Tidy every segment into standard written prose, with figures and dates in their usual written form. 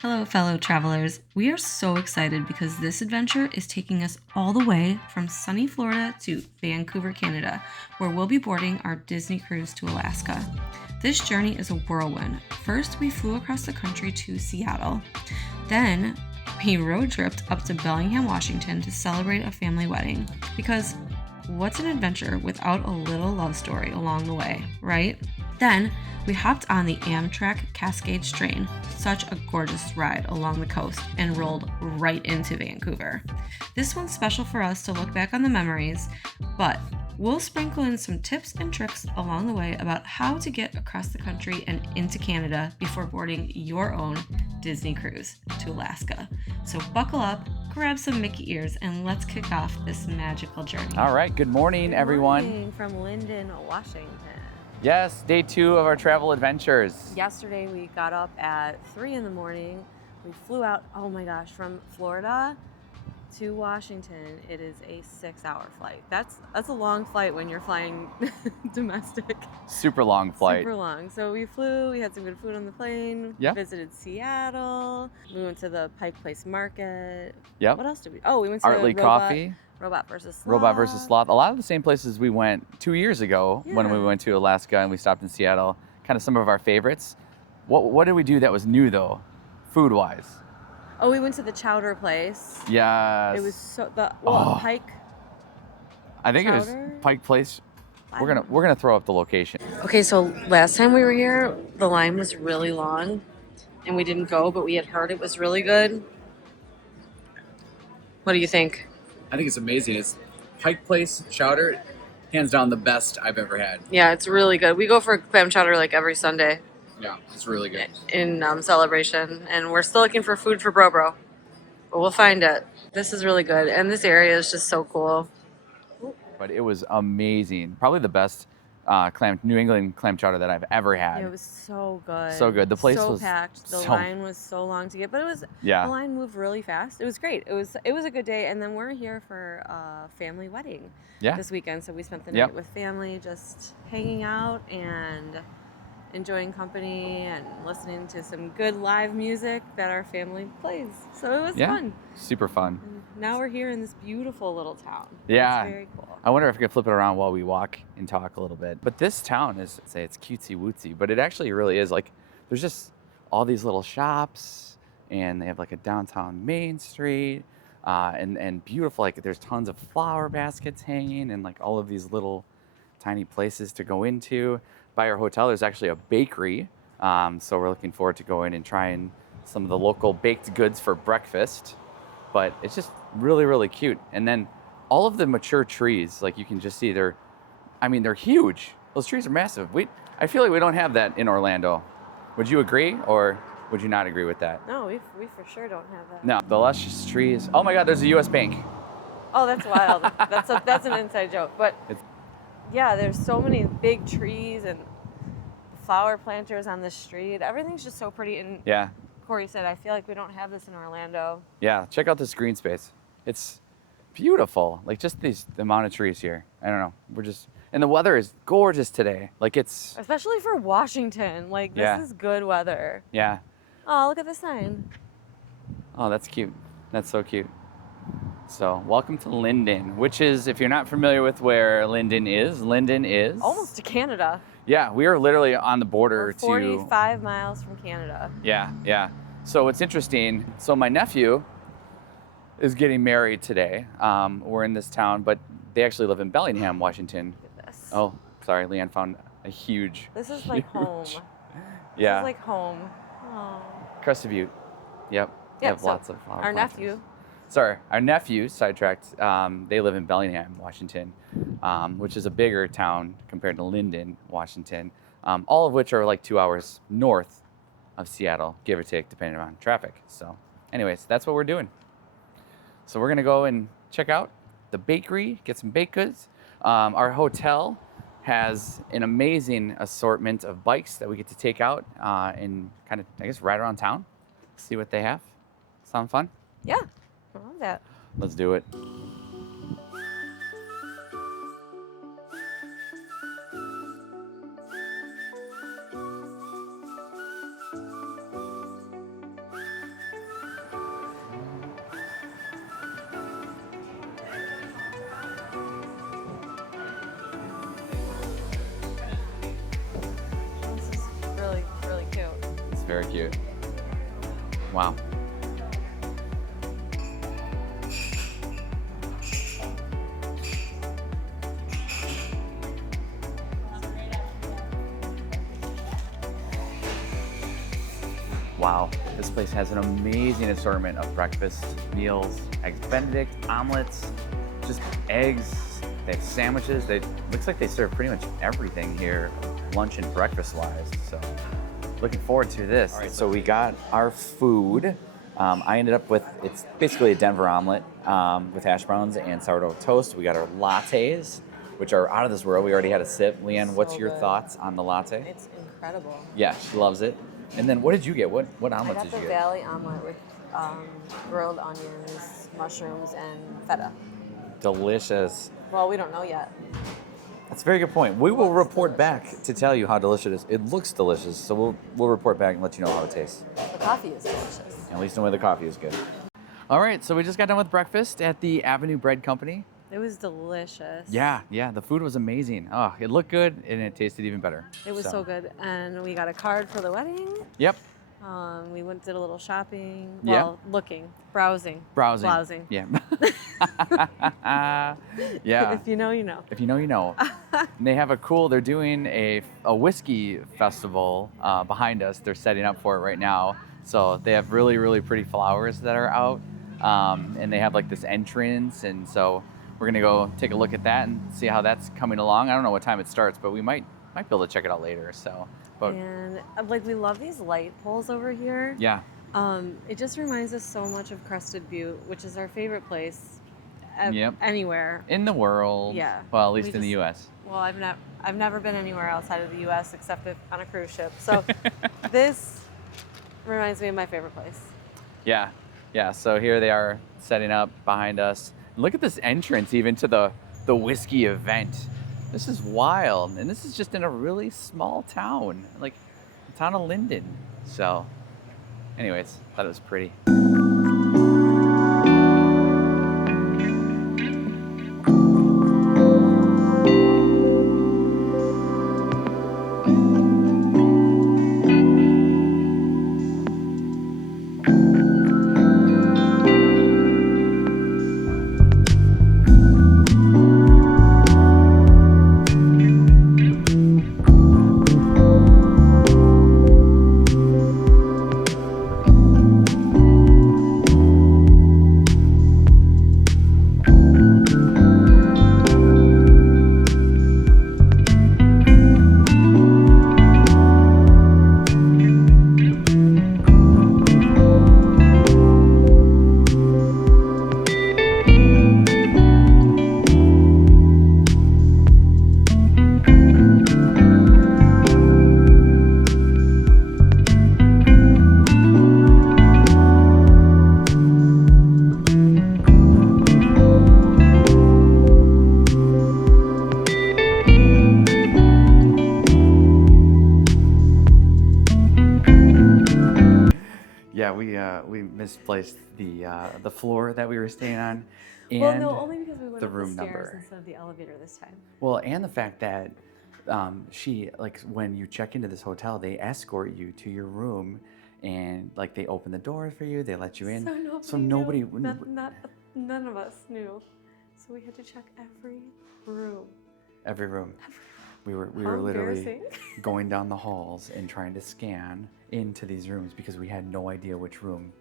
Hello, fellow travelers. We are so excited because this adventure is taking us all the way from sunny Florida to Vancouver, Canada, where we'll be boarding our Disney cruise to Alaska. This journey is a whirlwind. First, we flew across the country to Seattle. Then, we road tripped up to Bellingham, Washington to celebrate a family wedding. Because what's an adventure without a little love story along the way, right? Then, we hopped on the Amtrak Cascades train, such a gorgeous ride along the coast, and rolled right into Vancouver. This one's special for us to look back on the memories, but we'll sprinkle in some tips and tricks along the way about how to get across the country and into Canada before boarding your own Disney cruise to Alaska. So buckle up, grab some Mickey ears, and let's kick off this magical journey. All right, good morning, everyone. Good morning from Lynden, Washington. Yes, day 2 of our travel adventures. Yesterday we got up at 3 in the morning. We flew out, oh my gosh, from Florida to Washington. It is a 6-hour flight. That's a long flight when you're flying domestic. Super long flight. Super long. So we flew, we had some good food on the plane. Yep. Visited Seattle. We went to the Pike Place Market. Yep. What else did we? Oh, we went to Artley Coffee. Robot versus Sloth. Robot versus Sloth. A lot of the same places we went 2 years ago when we went to Alaska and we stopped in Seattle. Kind of some of our favorites. What did we do that was new though, food-wise? Oh, we went to the chowder place. Yes. It was so Pike. I think chowder? it was Pike Place. We're gonna throw up the location. Okay, so last time we were here, the line was really long, and we didn't go, but we had heard it was really good. What do you think? I think it's amazing. It's Pike Place chowder, hands down the best I've ever had. Yeah, it's really good. We go for clam chowder like every Sunday Yeah, it's really good. in celebration, and we're still looking for food for Bro, but we'll find it. This is really good, and this area is just so cool. But it was amazing. Probably the best New England clam chowder that I've ever had. Yeah, it was so good. So good. The place so was packed. The so- line was so long to get, but the line moved really fast. It was great. It was a good day, and then we're here for a family wedding this weekend. So we spent the night with family, just hanging out and enjoying company and listening to some good live music that our family plays. So it was fun. Super fun. And now we're here in this beautiful little town. Yeah. It's very cool. I wonder if I could flip it around while we walk and talk a little bit. But this town is, say it's cutesy wootsy, but it actually really is. Like, there's just all these little shops, and they have like a downtown Main Street, and beautiful. Like, there's tons of flower baskets hanging, and like all of these little tiny places to go into. By our hotel, there's actually a bakery, so we're looking forward to going and trying some of the local baked goods for breakfast. But it's just really, really cute. And then all of the mature trees, like you can just see, they're huge. Those trees are massive. I feel like we don't have that in Orlando. Would you agree, or would you not agree with that? No, we for sure don't have that. No, the luscious trees. Oh my God, there's a U.S. Bank. Oh, that's wild. That's an inside joke. But yeah, there's so many big trees and flower planters on the street. Everything's just so pretty. And Corey said, I feel like we don't have this in Orlando. Yeah, check out this green space. It's beautiful. Like just the amount of trees here. I don't know. And the weather is gorgeous today. Like it's... Especially for Washington. Like this is good weather. Yeah. Oh, look at the sign. Oh, that's cute. That's so cute. So, welcome to Lynden, which is, if you're not familiar with where Lynden is... Almost to Canada. Yeah, we are literally on the border We're 45 miles from Canada. Yeah. So, what's interesting, so my nephew is getting married today. We're in this town, but they actually live in Bellingham, Washington. Look at this. Oh, sorry, Leanne found a huge... This is like home. Yeah. This is like home. Oh. Crested Butte. Yep. They have lots of flower planters. Our nephew, sidetracked, they live in Bellingham, Washington, which is a bigger town compared to Lynden, Washington, all of which are like 2 hours north of Seattle, give or take, depending on traffic. So anyways, that's what we're doing. So we're going to go and check out the bakery, get some baked goods. Our hotel has an amazing assortment of bikes that we get to take out and kind of, I guess, ride around town, see what they have. Sound fun? Yeah. I love that. Let's do it. very cute. Wow. Wow, this place has an amazing assortment of breakfast meals, eggs Benedict, omelets, just eggs. They have sandwiches. Looks like they serve pretty much everything here, lunch and breakfast wise. So looking forward to this. All right, so we got our food. I ended up with, it's basically a Denver omelet with hash browns and sourdough toast. We got our lattes, which are out of this world. We already had a sip. Leanne, what's your thoughts on the latte? It's incredible. Yeah, she loves it. And then what did you get? What omelets did you get? I got the Valley omelet with grilled onions, mushrooms, and feta. Delicious. Well, we don't know yet. That's a very good point. We will report back to tell you how delicious it is. It looks delicious, so we'll report back and let you know how it tastes. The coffee is delicious. At least the way the coffee is good. All right, so we just got done with breakfast at the Avenue Bread Company. It was delicious. Yeah, the food was amazing. Oh, it looked good and it tasted even better. It was so good. And we got a card for the wedding. Yep. We did a little shopping. Well, browsing. Yeah. Yeah. If you know, you know. If you know, you know. And they have they're doing a whiskey festival behind us. They're setting up for it right now. So they have really, really pretty flowers that are out. And they have like this entrance. And so we're going to go take a look at that and see how that's coming along. I don't know what time it starts, but we might be able to check it out later. So, and we love these light poles over here. Yeah. It just reminds us so much of Crested Butte, which is our favorite place anywhere in the world. Yeah. Well, at least in the U.S. Well, I've never been anywhere outside of the U.S. except on a cruise ship. So this reminds me of my favorite place. Yeah. So here they are setting up behind us. Look at this entrance even to the whiskey event. This is wild. And this is just in a really small town, like the town of Lynden. So anyways, thought it was pretty. We misplaced the floor that we were staying on, and only because we went the up room the stairs number instead of the elevator this time. Well, and the fact that when you check into this hotel, they escort you to your room, and they open the door for you, they let you in. So nobody none of us knew. So we had to check every room. Every room. We were literally going down the halls and trying to scan into these rooms because we had no idea which room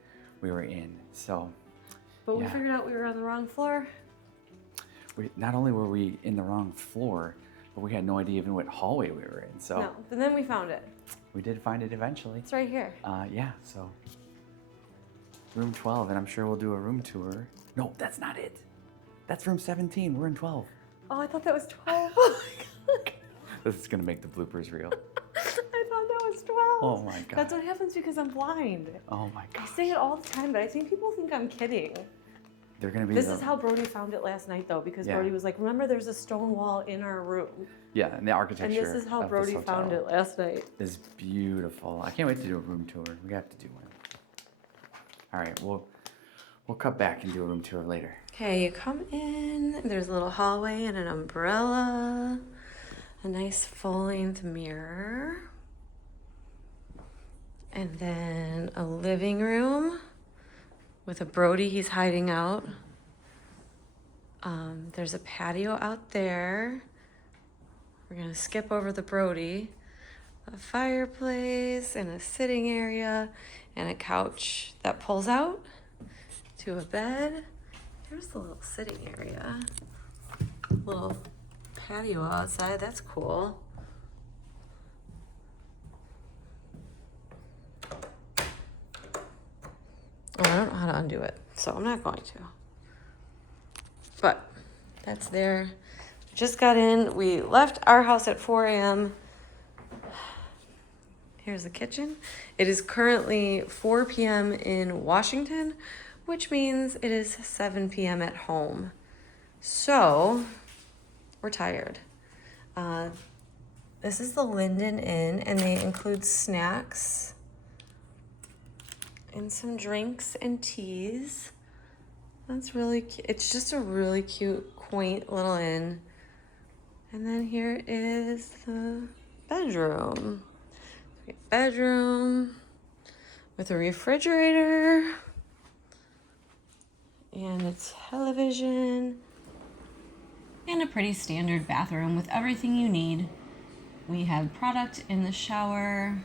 we were in. So, but we figured out we were on the wrong floor. Not only were we in the wrong floor, but we had no idea even what hallway we were in. So, but then we found it. We did find it eventually. It's right here. So room 12, and I'm sure we'll do a room tour. No, that's not it. That's room 17. We're in 12. Oh, I thought that was 12. Oh my God. This is gonna make the bloopers real. I thought that was 12. Oh my God. That's what happens because I'm blind. Oh my God. I say it all the time, but I think people think I'm kidding. They're gonna be. This is how Brody found it last night, though, because Brody was like, "Remember, there's a stone wall in our room." Yeah, and the architecture. And this is how Brody found it last night. It's beautiful. I can't wait to do a room tour. We have to do one. All right, we'll cut back and do a room tour later. Okay, you come in. There's a little hallway and an umbrella, a nice full-length mirror, And then a living room with a Brody, he's hiding out. There's a patio out there. We're gonna skip over the Brody. A fireplace and a sitting area and a couch that pulls out to a bed. There's the little sitting area. Little patio outside, that's cool. Oh, I don't know how to undo it, so I'm not going to. But that's there. Just got in. We left our house at 4 a.m. Here's the kitchen. It is currently 4 p.m. in Washington, which means it is 7 p.m. at home. So we're tired. This is the Lynden Inn, and they include snacks and some drinks and teas. That's really cute. It's just a really cute, quaint little inn. And then here is the bedroom. Bedroom with a refrigerator and a television. And a pretty standard bathroom with everything you need. We have product in the shower,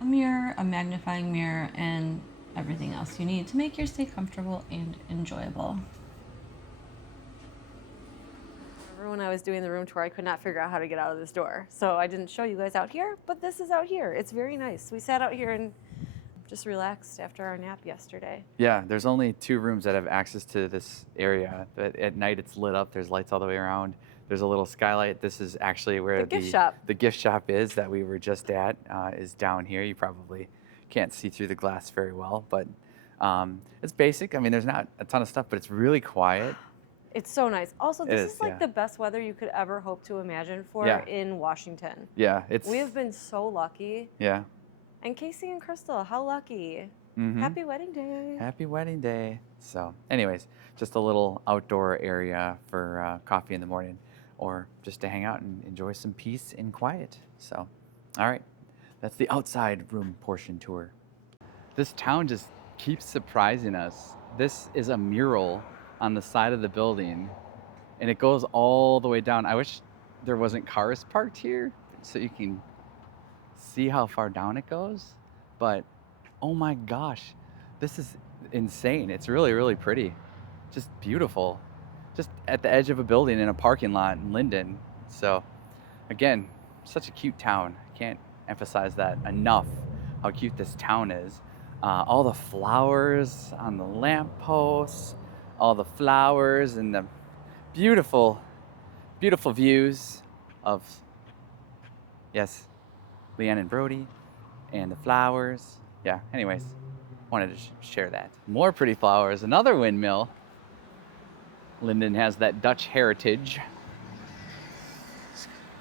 a mirror, a magnifying mirror, and everything else you need to make your stay comfortable and enjoyable. When I was doing the room tour, I could not figure out how to get out of this door. So I didn't show you guys out here, but this is out here. It's very nice. We sat out here and just relaxed after our nap yesterday. Yeah, there's only 2 rooms that have access to this area. But at night it's lit up. There's lights all the way around. There's a little skylight. This is actually where the gift shop is that we were just at, is down here. You probably can't see through the glass very well, but it's basic. I mean, there's not a ton of stuff, but it's really quiet. It's so nice. Also, this is like the best weather you could ever hope to imagine for in Washington. Yeah, we have been so lucky. Yeah. And Casey and Crystal, how lucky. Mm-hmm. Happy wedding day. Happy wedding day. So anyways, just a little outdoor area for coffee in the morning or just to hang out and enjoy some peace and quiet. So, all right, that's the outside room portion tour. This town just keeps surprising us. This is a mural on the side of the building and it goes all the way down. I wish there wasn't cars parked here so you can see how far down it goes, but oh my gosh, this is insane. It's really, really pretty. Just beautiful. Just at the edge of a building in a parking lot in Lynden. So again, such a cute town. I can't emphasize that enough, how cute this town is. All the flowers on the lampposts, all the flowers and the beautiful, beautiful views of, yes, Leanne and Brody and the flowers. Yeah, anyways, wanted to share that. More pretty flowers, another windmill. Lynden has that Dutch heritage.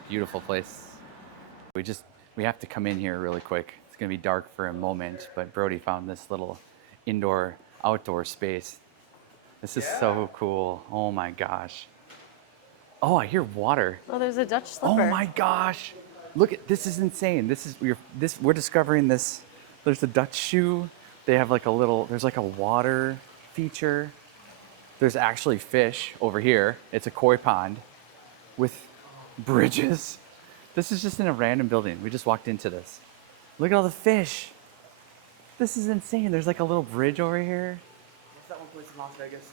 Beautiful place. We have to come in here really quick. It's gonna be dark for a moment, but Brody found this little indoor outdoor space. This is so cool. Oh my gosh. Oh, I hear water. Oh, there's a Dutch slipper. Oh my gosh. Look at this, is insane. We're discovering this. There's a Dutch shoe. They have like there's like a water feature. There's actually fish over here. It's a koi pond with bridges. This is just in a random building. We just walked into this. Look at all the fish. This is insane. There's like a little bridge over here. What's that one place in Las Vegas?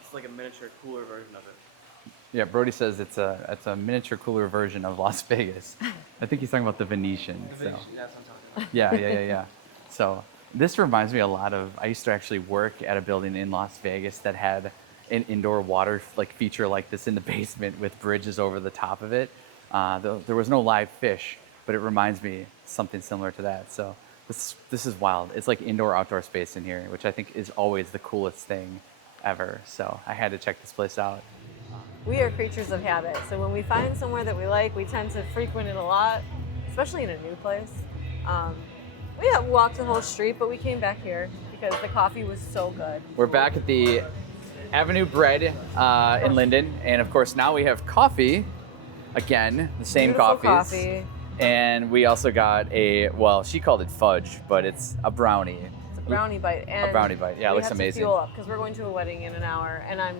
It's like a miniature, cooler version of it. Yeah, Brody says it's a miniature, cooler version of Las Vegas. I think he's talking about the Venetian. The Venetian, that's what I'm talking about. Yeah. So this reminds me a lot of, I used to actually work at a building in Las Vegas that had an indoor water feature like this in the basement with bridges over the top of it. There was no live fish, but it reminds me something similar to that. So this is wild. It's like indoor outdoor space in here, which I think is always the coolest thing ever. So I had to check this place out. We are creatures of habit, so when we find somewhere that we like, we tend to frequent it a lot, especially in a new place. We have walked the whole street, but we came back here because the coffee was so good. We're back at the Avenue Bread in Lynden, and of course now we have coffee again, the same Beautiful coffees. coffee. And we also got well, she called it fudge, but it's a brownie. It's a brownie bite. And a brownie bite. Yeah, it looks amazing. We have to fuel up because we're going to a wedding in an hour, and I'm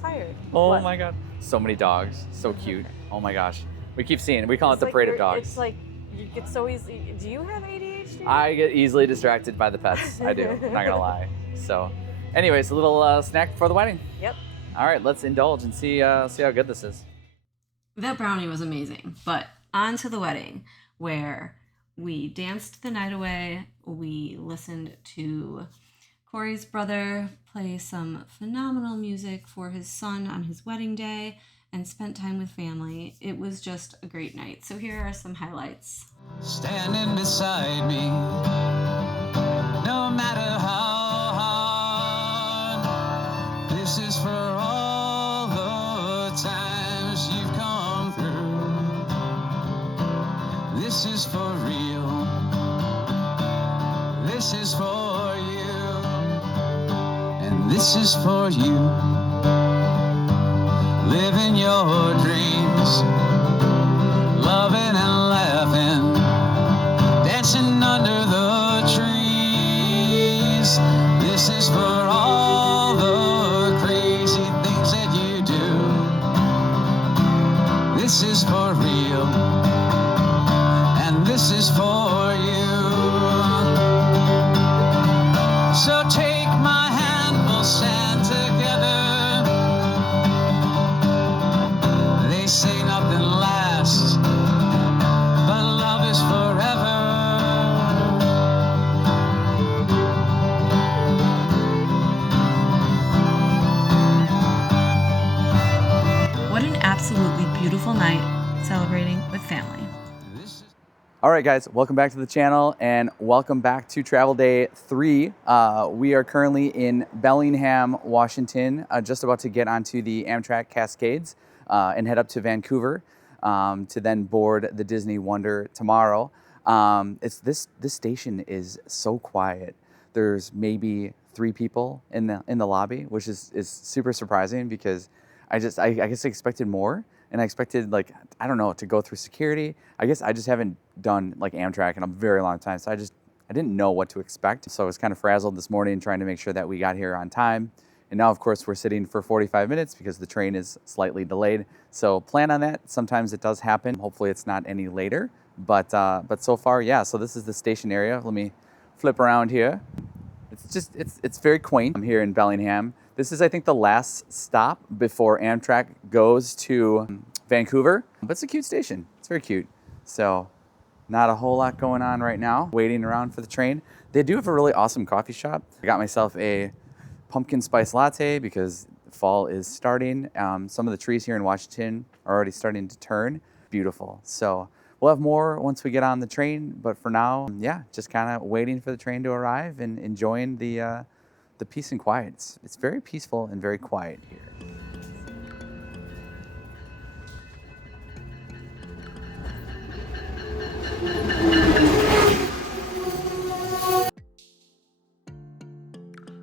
tired. Oh my God. So many dogs. So cute. Oh my gosh. We keep seeing it. We call it the parade of dogs. It's like you get so easily. Do you have ADHD? I get easily distracted by the pets. I do. I'm not gonna lie. So, anyways, a little snack before the wedding. Yep. All right, let's indulge and see how good this is. That brownie was amazing, but on to the wedding, where we danced the night away. We listened to Corey's brother play some phenomenal music for his son on his wedding day and spent time with family. It was just a great night. So here are some highlights. Standing beside me, no matter how hard, this is for all the times you've come through. This is for real. This is for you. And this is for you. Living your dreams, loving and laughing, dancing under the trees. This is for all the crazy things that you do. This is for real, and this is for you. So take my hand, we'll stand together. They say nothing lasts, but love is forever. What an absolutely beautiful night celebrating with family. All right, guys, welcome back to the channel and welcome back to Travel Day 3. We are currently in Bellingham, Washington, just about to get onto the Amtrak Cascades and head up to Vancouver to then board the Disney Wonder tomorrow. This station is so quiet. There's maybe 3 people in the lobby, which is super surprising because I guess I expected more. And I expected, like, I don't know, to go through security. I guess I just haven't done like Amtrak in a very long time. So I didn't know what to expect. So I was kind of frazzled this morning trying to make sure that we got here on time. And now, of course, we're sitting for 45 minutes because the train is slightly delayed. So plan on that. Sometimes it does happen. Hopefully it's not any later. But so far, yeah. So this is the station area. Let me flip around here. It's very quaint. I'm here in Bellingham. This is, I think, the last stop before Amtrak goes to Vancouver. But it's a cute station. It's very cute. So not a whole lot going on right now, waiting around for the train. They do have a really awesome coffee shop. I got myself a pumpkin spice latte because fall is starting. Some of the trees here in Washington are already starting to turn. Beautiful. So we'll have more once we get on the train. But for now, yeah, just kind of waiting for the train to arrive and enjoying the peace and quiet. It's very peaceful and very quiet here.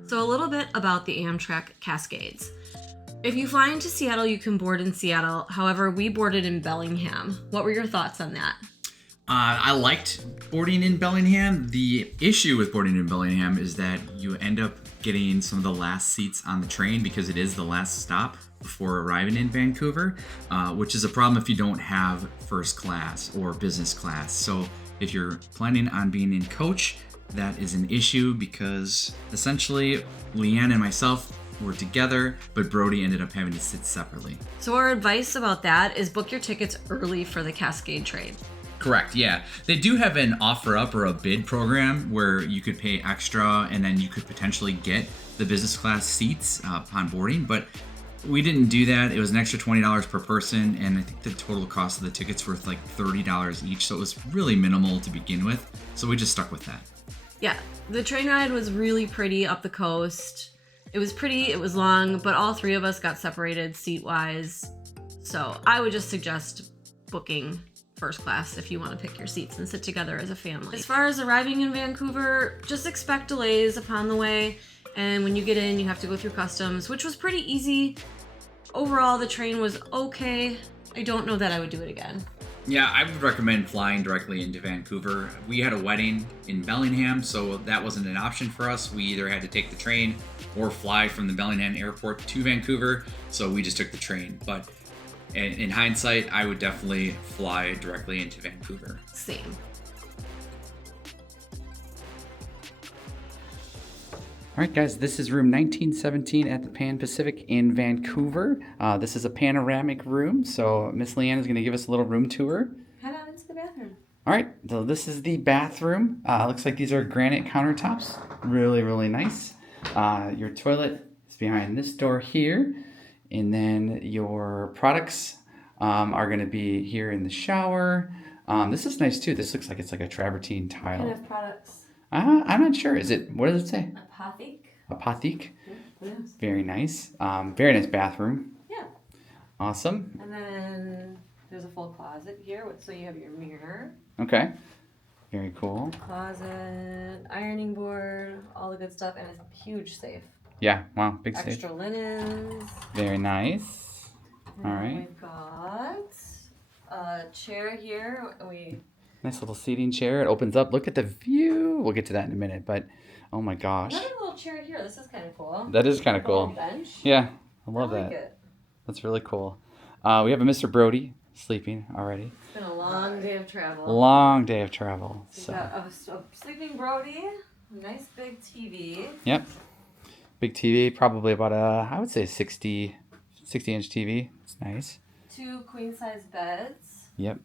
So a little bit about the Amtrak Cascades. If you fly into Seattle, you can board in Seattle. However, we boarded in Bellingham. What were your thoughts on that? I liked boarding in Bellingham. The issue with boarding in Bellingham is that you end up getting some of the last seats on the train because it is the last stop before arriving in Vancouver, which is a problem if you don't have first class or business class. So if you're planning on being in coach, that is an issue because essentially Leanne and myself were together, but Brody ended up having to sit separately. So our advice about that is book your tickets early for the Cascade train. Correct, yeah. They do have an offer up or a bid program where you could pay extra and then you could potentially get the business class seats upon boarding, but we didn't do that. It was an extra $20 per person, and I think the total cost of the tickets were like $30 each, so it was really minimal to begin with, so we just stuck with that. Yeah, the train ride was really pretty up the coast. It was pretty, it was long, but all 3 of us got separated seat-wise, so I would just suggest booking first class if you want to pick your seats and sit together as a family. As far as arriving in Vancouver, just expect delays upon the way, and when you get in, you have to go through customs, which was pretty easy. Overall, the train was okay. I don't know that I would do it again. Yeah, I would recommend flying directly into Vancouver. We had a wedding in Bellingham, so that wasn't an option for us. We either had to take the train or fly from the Bellingham airport to Vancouver, so we just took the train. But in hindsight, I would definitely fly directly into Vancouver. Same. All right, guys, this is room 1917 at the Pan Pacific in Vancouver. This is a panoramic room, so Miss Leanne is going to give us a little room tour. Head on into the bathroom. All right, so this is the bathroom. Looks like these are granite countertops. Really, really nice. Your toilet is behind this door here, and then your products are going to be here in the shower. This is nice, too. This looks like it's like a travertine tile. What kind of products? I'm not sure. What does it say? Apothic. Apothic. Yes. Very nice. Very nice bathroom. Yeah. Awesome. And then there's a full closet here, so you have your mirror. Okay. Very cool. Closet, ironing board, all the good stuff, and a huge safe. Yeah. Wow. Big safe. Extra linens. Very nice. All right. We've got a chair here. Nice little seating chair. It opens up. Look at the view. We'll get to that in a minute, but oh my gosh. Another little chair here. This is kind of cool. That is kind of cool. Bench. Yeah. I love I like that. it. That's really cool. We have a Mr. Brody sleeping already. It's been a long day of travel. Long day of travel. So we got a sleeping Brody, a nice big TV. Yep. Big TV, probably about I would say 60-inch TV. It's nice. 2 queen-size beds. Yep.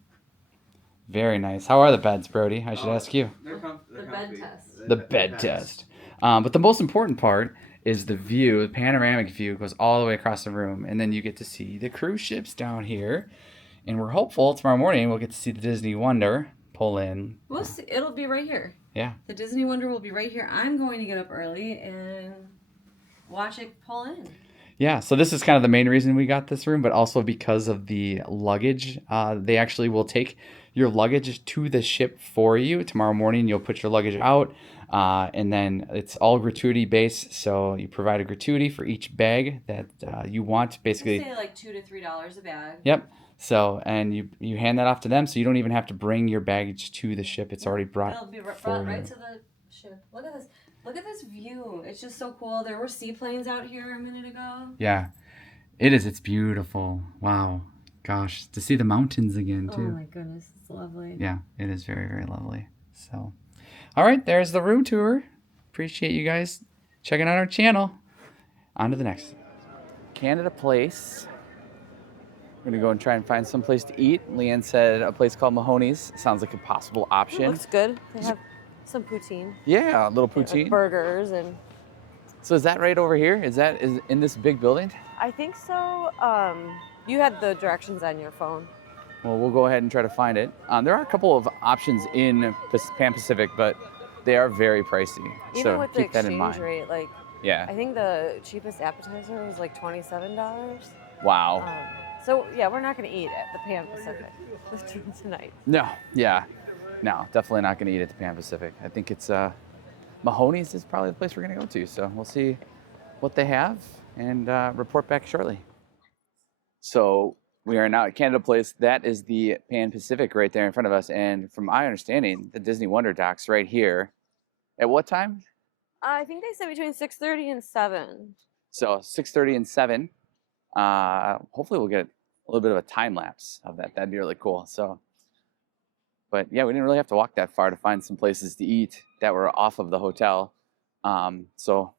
Very nice. How are the beds, Brody? I should ask you. The bed test. The bed test. But the most important part is the view. The panoramic view goes all the way across the room, and then you get to see the cruise ships down here. And we're hopeful tomorrow morning we'll get to see the Disney Wonder pull in. We'll see. It'll be right here. Yeah. The Disney Wonder will be right here. I'm going to get up early and watch it pull in. Yeah, so this is kind of the main reason we got this room, but also because of the luggage. They actually will take your luggage to the ship for you. Tomorrow morning, you'll put your luggage out, and then it's all gratuity based. So you provide a gratuity for each bag that you want, basically. They say like $2 to $3 a bag. Yep. So, and you hand that off to them, so you don't even have to bring your baggage to the ship. It's already brought. It'll be brought right to the ship. Look at this. Look at this view. It's just so cool. There were seaplanes out here a minute ago. Yeah, it is. It's beautiful. Wow. Gosh, to see the mountains again, too. Oh, my goodness. It's lovely. Yeah, it is very, very lovely. So, all right, there's the room tour. Appreciate you guys checking out our channel. On to the next. Canada Place. We're going to go and try and find some place to eat. Leanne said a place called Mahoney's. Sounds like a possible option. It looks good. They have some poutine. Yeah, a little poutine. With burgers and... So is that right over here? Is in this big building? I think so. You had the directions on your phone. Well, we'll go ahead and try to find it. There are a couple of options in Pan Pacific, but they are very pricey. Even so with the keep that in exchange mind. rate, like, Yeah. I think the cheapest appetizer was like $27. Wow. So yeah, we're not going to eat at the Pan Pacific tonight. No, yeah. No, definitely not going to eat at the Pan Pacific. I think it's Mahoney's is probably the place we're going to go to. So we'll see what they have and report back shortly. So we are now at Canada Place. That is the Pan Pacific right there in front of us. And from my understanding, the Disney Wonder Dock's right here. At what time? I think they said between 6:30 and 7. So 6:30 and 7. Hopefully we'll get a little bit of a time lapse of that. That'd be really cool. So, but yeah, we didn't really have to walk that far to find some places to eat that were off of the hotel. So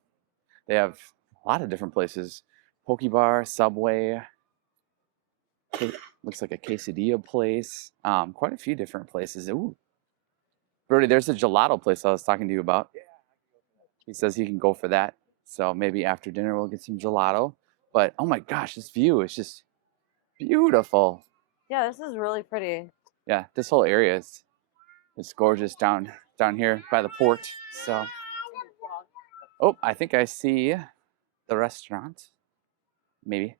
they have a lot of different places. Poke Bar, Subway, looks like a quesadilla place. Quite a few different places. Ooh. Brody, there's a gelato place I was talking to you about. He says he can go for that. So maybe after dinner we'll get some gelato. But oh my gosh, this view is just beautiful. Yeah, this is really pretty. Yeah, this whole area is gorgeous down here by the port. So, oh, I think I see the restaurant. Maybe.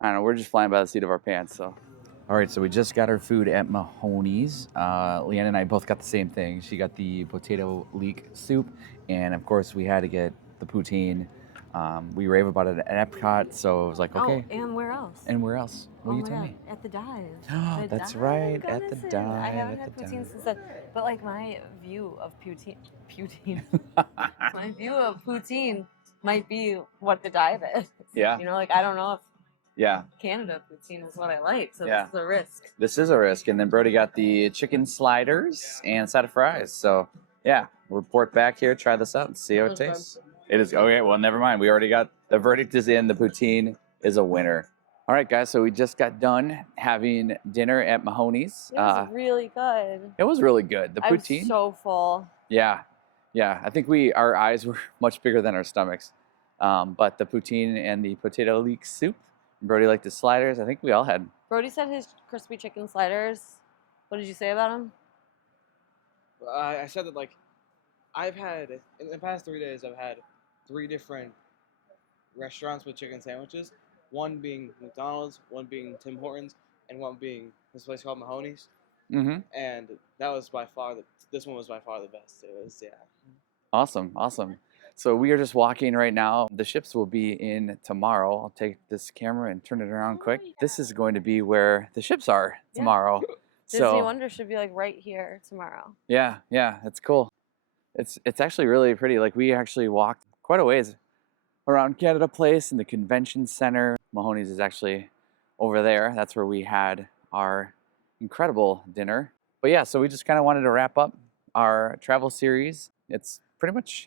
I don't know. We're just flying by the seat of our pants. So. All right, so we just got our food at Mahoney's. Leanne and I both got the same thing. She got the potato leek soup, and of course we had to get the poutine. We rave about it at Epcot, so it was like, okay. Oh, and where else? And where else? What you tell me? At the dive. That's right, at the dive. I haven't had poutine since then. But like my view of poutine, my view of poutine might be what the dive is. Yeah. You know, like I don't know if yeah. Canada poutine is what I like, so yeah. this is a risk. This is a risk. And then Brody got the chicken sliders and a side of fries. So yeah, we'll report back here, try this out, and see how it tastes. It is okay. Well, never mind. We already got the verdict is in. The poutine is a winner. All right, guys. So we just got done having dinner at Mahoney's. It was really good. It was really good. The poutine. I'm so full. Yeah, yeah. I think our eyes were much bigger than our stomachs. But the poutine and the potato leek soup. Brody liked the sliders. I think we all had. Brody said his crispy chicken sliders. What did you say about them? I said that like I've had in the past 3 days I've had 3 different restaurants with chicken sandwiches. One being McDonald's, one being Tim Hortons, and one being this place called Mahoney's. Mm-hmm. And that was by far this one was by far the best. It was Awesome. So we are just walking right now. The ships will be in tomorrow. I'll take this camera and turn it around quick. Yeah. This is going to be where the ships are tomorrow. Disney Wonder should be like right here tomorrow. Yeah, that's cool. It's actually really pretty. Like we actually walked quite a ways around Canada Place in the convention center. Mahoney's is actually over there. That's where we had our incredible dinner. But yeah, so we just kind of wanted to wrap up our travel series. It's pretty much,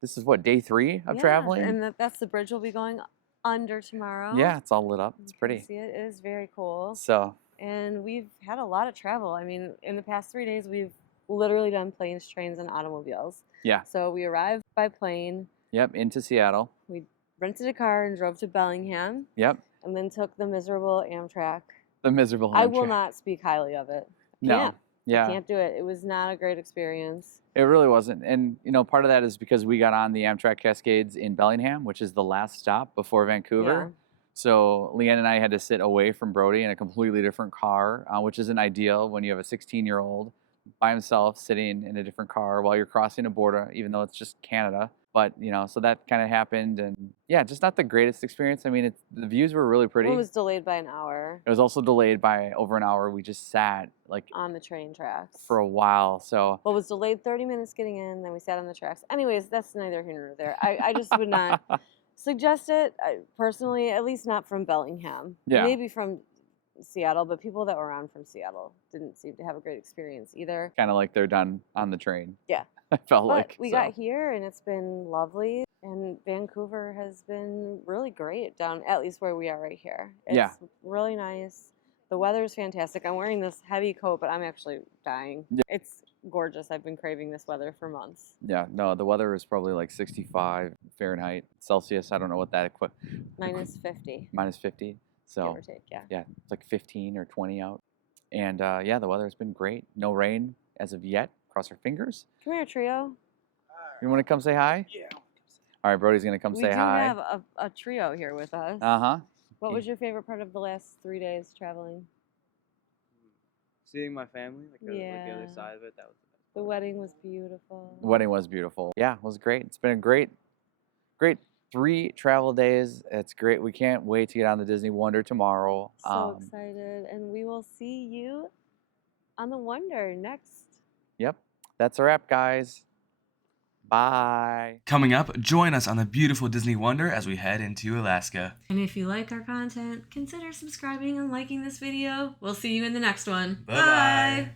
this is what, day 3 of traveling? And that's the bridge we'll be going under tomorrow. Yeah, it's all lit up. It's pretty. See it. It is very cool. So. And we've had a lot of travel. I mean, in the past 3 days, we've literally done planes, trains, and automobiles. Yeah. So we arrived by plane. Yep, into Seattle. We rented a car and drove to Bellingham. Yep. And then took the miserable Amtrak. The miserable Amtrak. I will not speak highly of it. No. Yeah. I can't do it. It was not a great experience. It really wasn't. And, part of that is because we got on the Amtrak Cascades in Bellingham, which is the last stop before Vancouver. Yeah. So Leanne and I had to sit away from Brody in a completely different car, which isn't ideal when you have a 16-year-old by himself sitting in a different car while you're crossing a border, even though it's just Canada. But, so that kind of happened. And yeah, just not the greatest experience. I mean, the views were really pretty. It was delayed by an hour. It was also delayed by over an hour. We just sat on the train tracks for a while. So it was delayed 30 minutes getting in, then we sat on the tracks. Anyways, that's neither here nor there. I just would not suggest it personally, at least not from Bellingham. Yeah. Maybe from Seattle, but people that were around from Seattle didn't seem to have a great experience either. Kind of like they're done on the train. Yeah. I felt but like. We got here and it's been lovely. And Vancouver has been really great down, at least where we are right here. It's really nice. The weather is fantastic. I'm wearing this heavy coat, but I'm actually dying. Yeah. It's gorgeous. I've been craving this weather for months. Yeah, no, the weather is probably like 65 Fahrenheit, Celsius. I don't know what that minus 50. Minus 50. So, give or take, yeah, it's like 15 or 20 out. And yeah, the weather has been great. No rain as of yet. Cross our fingers. Come here, trio. You want to come say hi? Yeah. All right, Brody's going to come say hi. We do have a trio here with us. Uh-huh. What was your favorite part of the last 3 days traveling? Seeing my family, like the other side of it. That was the best. The wedding was beautiful. The wedding was beautiful. Yeah, it was great. It's been a great 3 travel days. It's great. We can't wait to get on the Disney Wonder tomorrow. So excited. And we will see you on the Wonder next. Yep. That's a wrap, guys. Bye. Coming up, join us on the beautiful Disney Wonder as we head into Alaska. And if you like our content, consider subscribing and liking this video. We'll see you in the next one. Bye-bye. Bye.